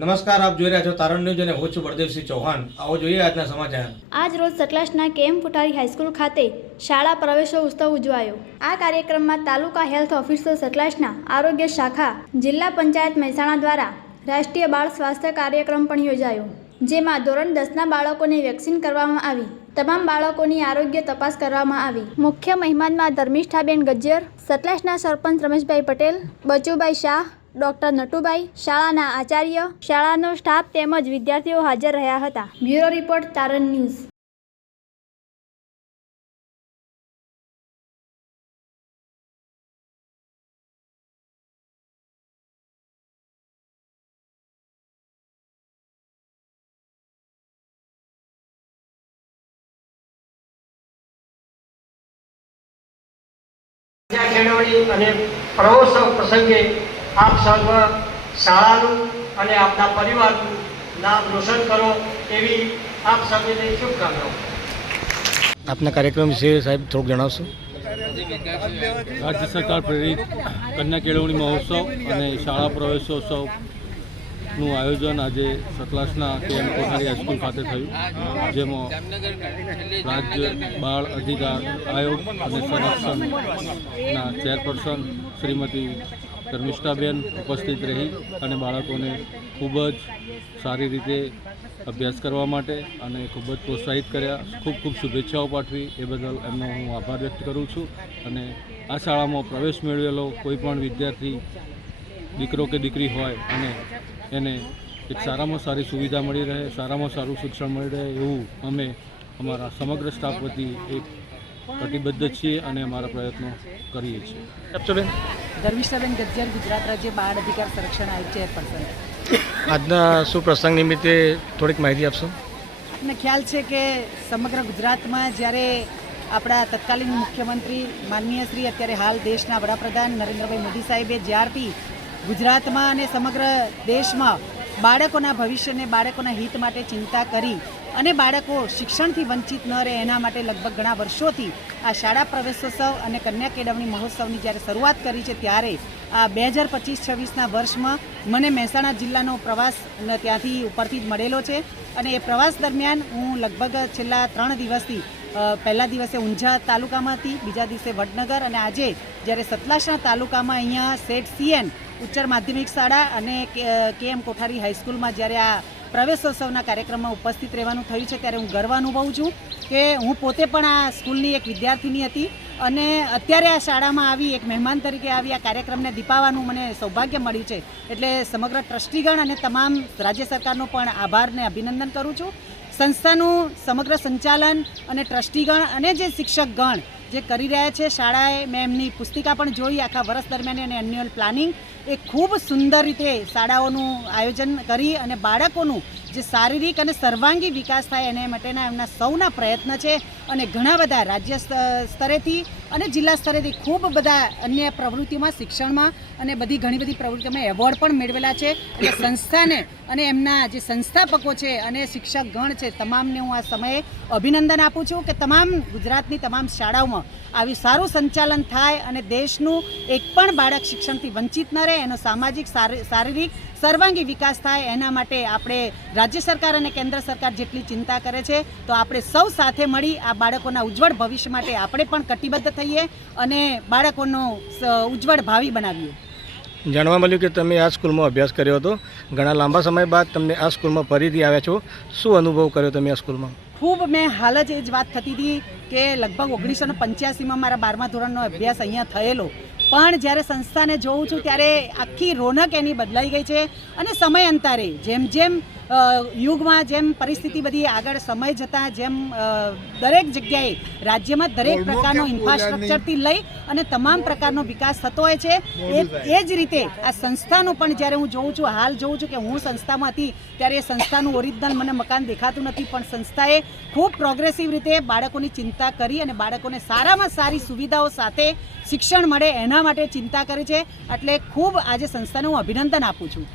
નમસ્કાર, આપ જોઈ રહ્યા છો તારણ ન્યૂઝ અને હું છું બળદેવસિંહ ચૌહાણ. આવો જોઈએ આજના સમાચાર. આજ રોજ સતલાસના કેમ ફુટારી હાઈસ્કૂલ ખાતે શાળા પ્રવેશો ઉત્સવ ઉજવાયો. આ કાર્યક્રમમાં તાલુકા હેલ્થ ઓફિસર સતલાસના આરોગ્ય શાખા, જિલ્લા પંચાયત મહેસાણા દ્વારા રાષ્ટ્રીય બાળ સ્વાસ્થ્ય કાર્યક્રમ પણ યોજાયો, જેમાં ધોરણ દસના બાળકોને વેક્સિન કરવામાં આવી, તમામ બાળકોની આરોગ્ય તપાસ કરવામાં આવી. મુખ્ય મહેમાનમાં ધર્મિષ્ઠાબેન ગજ્જર, સતલાસના સરપંચ રમેશભાઈ પટેલ, બચુભાઈ શાહ ડોક્ટર નટુભાઈ, શાળાના આચાર્ય, શાળાનો સ્ટાફ તેમજ વિદ્યાર્થીઓ હાજર રહ્યા હતા. Bureau report, Taran news. અને પ્રવોત્સવ પ્રસંગે આપ સર્વ શાળાનું અને આપના પરિવારનું નામ રોશન કરો એવી આપ સર્વને શુભકામનાઓ આપના કાર્યક્રમ વિશે સાહેબ થોડુંક જણાવશો? રાજ્ય સરકાર પ્રેરિત કન્યા કેળવણી મહોત્સવ અને શાળા પ્રવેશોત્સવનું આયોજન આજે સતલાસના કેએમ કોઠારી હાઈસ્કૂલ ખાતે થયું જેમાં રાજ્ય બાળ અધિકાર આયોગ અને સંરક્ષણના ચેરપર્સન શ્રીમતી ધર્મિષ્ઠાબેન ઉપસ્થિત રહી અને બાળકોને ખૂબ જ સારી રીતે અભ્યાસ કરવા માટે અને ખૂબ જ પ્રોત્સાહિત કર્યા. ખૂબ ખૂબ શુભેચ્છાઓ પાઠવી. એ બદલ એમનો હું આભાર વ્યક્ત કરું છું અને આ શાળામાં પ્રવેશ મેળવેલો કોઈપણ વિદ્યાર્થી, દીકરો કે દીકરી હોય અને એને એક સારામાં સારી સુવિધા મળી રહે, સારામાં સારું શિક્ષણ મળી રહે એવું અમે અમારા સમગ્ર સ્ટાફ વતી એક કટિબદ્ધ છીએ અને અમારા પ્રયત્નો કરીએ છીએ. ધર્મિષ્ઠાબેન ગજ્જર ગુજરાત રાજ્ય બાળ અધિકાર સંરક્ષણ આયોગ ચેરપર્સન. આજના શું પ્રસંગ નિમિત્તે થોડીક માહિતી આપશો? મને ખ્યાલ છે કે સમગ્ર ગુજરાતમાં જ્યારે આપણા તત્કાલીન મુખ્યમંત્રી માનનીય શ્રી અત્યારે હાલ દેશના વડાપ્રધાન નરેન્દ્રભાઈ મોદી સાહેબે જ્યારથી ગુજરાતમાં અને સમગ્ર દેશમાં બાળકોના ભવિષ્યને બાળકોના હિત માટે ચિંતા કરી અને બાળકો શિક્ષણથી વંચિત ન રહે એના માટે લગભગ ઘણા વર્ષોથી આ શાળા પ્રવેશોત્સવ અને કન્યા કેળવણી મહોત્સવની જ્યારે શરૂઆત કરી છે ત્યારે આ બે હજાર પચીસ છવ્વીસના વર્ષમાં મને મહેસાણા જિલ્લાનો પ્રવાસ ત્યાંથી ઉપરથી જ મળેલો છે અને એ પ્રવાસ દરમિયાન હું લગભગ છેલ્લા ત્રણ દિવસથી પહેલા દિવસે ઊંઝા તાલુકામાં હતી બીજા દિવસે વડનગર અને આજે જ્યારે સતલાસણા તાલુકામાં અહીંયા સેટ સીએન ઉચ્ચર માધ્યમિક શાળા અને કે એમ કોઠારી હાઈસ્કૂલમાં જ્યારે આ પ્રવેશોત્સવના કાર્યક્રમમાં ઉપસ્થિત રહેવાનું થયું છે, ત્યારે હું ગર્વ અનુભવું છું કે હું પોતે પણ આ સ્કૂલની એક વિદ્યાર્થીની હતી અને અત્યારે આ શાળામાં આવી એક મહેમાન તરીકે આવી આ કાર્યક્રમને દીપાવવાનું મને સૌભાગ્ય મળ્યું છે. એટલે સમગ્ર ટ્રસ્ટીગણ અને તમામ રાજ્ય સરકારનો પણ આભારને અભિનંદન કરું છું. સંસ્થાનું સમગ્ર સંચાલન અને ટ્રસ્ટીગણ અને જે શિક્ષકગણ જે કરી રહ્યા છે, શાળાએ મેં એમની પુસ્તિકા પણ જોઈ આખા વર્ષ દરમિયાન અને એન્યુઅલ પ્લાનિંગ એ ખૂબ સુંદર રીતે શાળાઓનું આયોજન કરી અને બાળકોનું જે શારીરિક અને સર્વાંગી વિકાસ થાય એને માટેના એમના સૌના પ્રયત્ન છે. અને ઘણા બધા રાજ્ય સ્ત- સ્તરેથી અને જિલ્લા સ્તરેથી ખૂબ બધા અન્ય પ્રવૃત્તિઓમાં શિક્ષણમાં અને બધી ઘણી બધી પ્રવૃત્તિઓમાં એવોર્ડ પણ મેળવેલા છે. એટલે સંસ્થાને અને એમના જે સંસ્થાપકો છે અને શિક્ષક ગણ છે, તમામને હું આ સમયે અભિનંદન આપું છું કે તમામ ગુજરાતની તમામ શાળાઓમાં આવી સારું સંચાલન થાય અને દેશનું એક પણ બાળક શિક્ષણથી વંચિત ન રહે, એનો સામાજિક શારી- શારીરિક, સર્વાંગી વિકાસ થાય, એના માટે આપણે રાજ્ય સરકાર અને કેન્દ્ર સરકાર જેટલી ચિંતા કરે છે, તો આપણે સૌ સાથે મળી આ બાળકોના ઉજ્જવળ ભવિષ્ય માટે આપણે પણ કટિબદ્ધ થઈએ અને બાળકોનું ઉજ્જવળ ભાવિ બનાવીએ. જાણવા મળ્યું કે તમે આ સ્કૂલમાં અભ્યાસ કર્યો હતો. ઘણા લાંબા સમય બાદ તમને આ સ્કૂલમાં ફરીથી આવ્યા છો. શું અનુભવ કર્યો તમે આ સ્કૂલમાં? ખૂબ મેં હાલ જ એ જ વાત થતી હતી કે લગભગ ઓગણીસો ને પંચ્યાસીમાં મારા બારમા ધોરણનો અભ્યાસ અહીંયા થયેલો. પણ જ્યારે સંસ્થાને જોઉં છું ત્યારે આખી રોનક એની બદલાઈ ગઈ છે અને સમયાંતરે જેમ જેમ અ, યુગમાં જેમ પરિસ્થિતિ બધી આગળ સમય જતાં જેમ દરેક જગ્યાએ રાજ્યમાં દરેક પ્રકારનો ઇન્ફ્રાસ્ટ્રક્ચરથી લઈ અને તમામ પ્રકારનો વિકાસ થતો હોય છે. એ એ જ રીતે આ સંસ્થાનું પણ જ્યારે હું જોઉં છું હાલ જોઉં છું કે હું સંસ્થામાં હતી ત્યારે એ સંસ્થાનું ઓરિજિનલ મને મકાન દેખાતું નથી પણ સંસ્થાએ ખૂબ પ્રોગ્રેસિવ રીતે બાળકોની ચિંતા કરી અને બાળકોને સારામાં સારી સુવિધાઓ સાથે શિક્ષણ મળે એના માટે ચિંતા કરી છે. એટલે ખૂબ આજે સંસ્થાને હું અભિનંદન આપું છું.